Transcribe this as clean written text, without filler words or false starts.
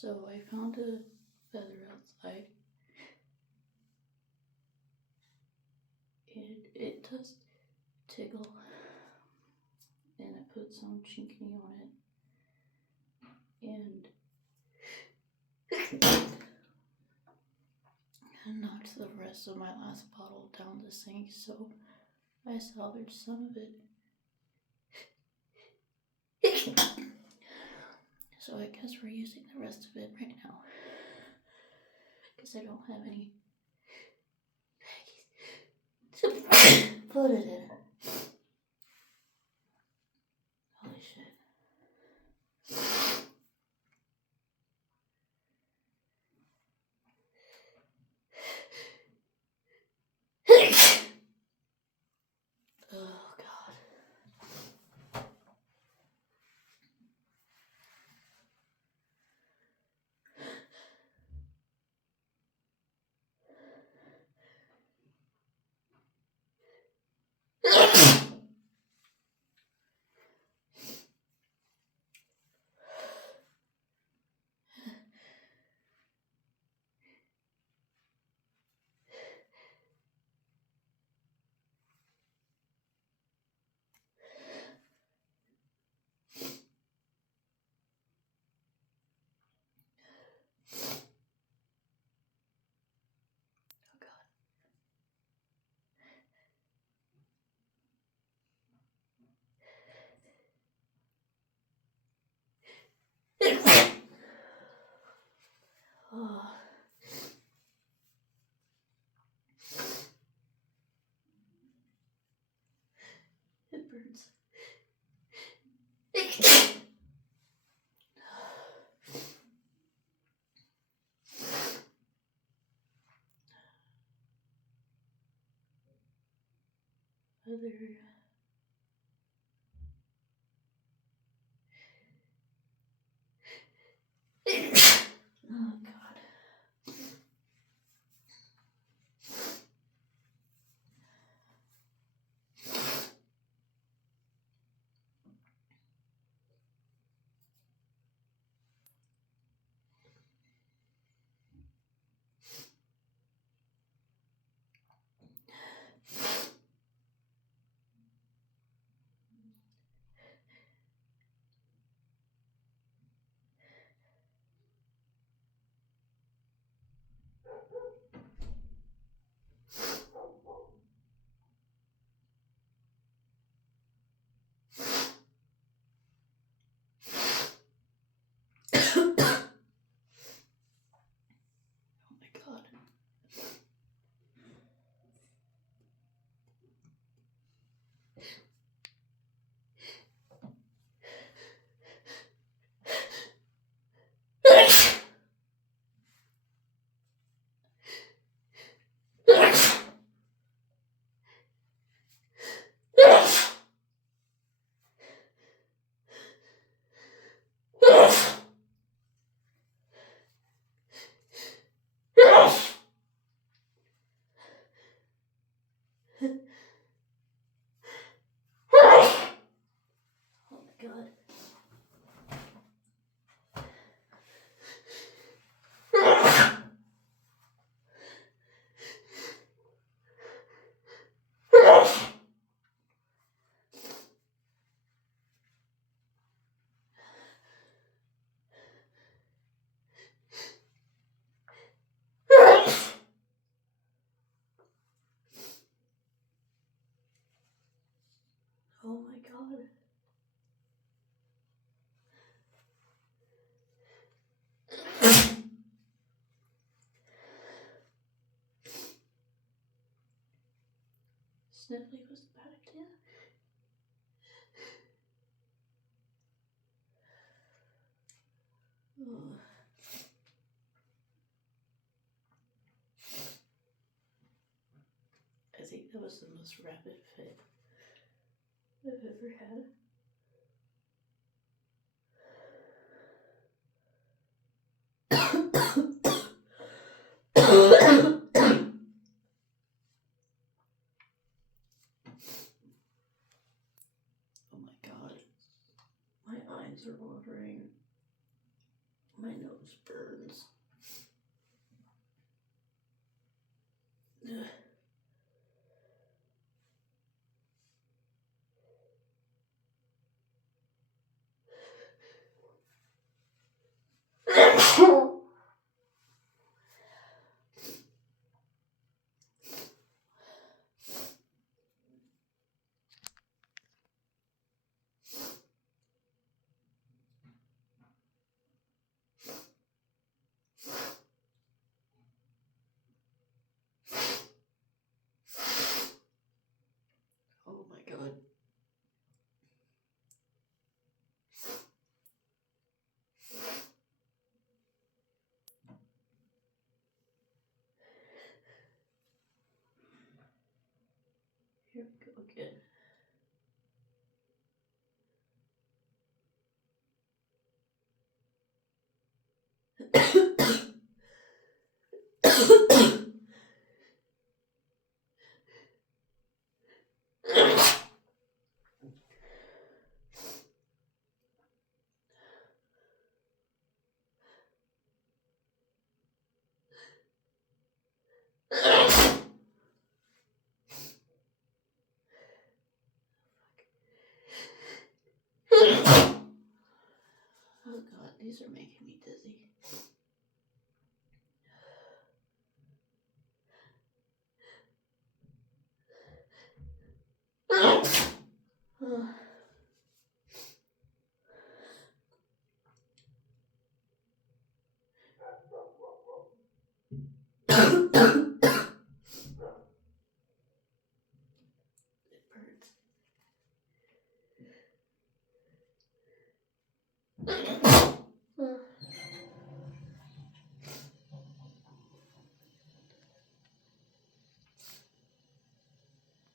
So I found a feather outside, and it does tickle, and I put some Chhinkni on it, and knocked the rest of my last bottle down the sink, so I salvaged some of it. So I guess we're using the rest of it right now, because I don't have any baggies to put it in. Holy shit. Oh god. Oh. It burns. Other. Oh god. God. Oh my god. Sniffling was a bad idea. Ugh. I think that was the most rapid fit I've ever had. Oh my god. My eyes are watering. My My nose burns. Ugh. Oh my god. Here we go again. Oh god, these are making me dizzy.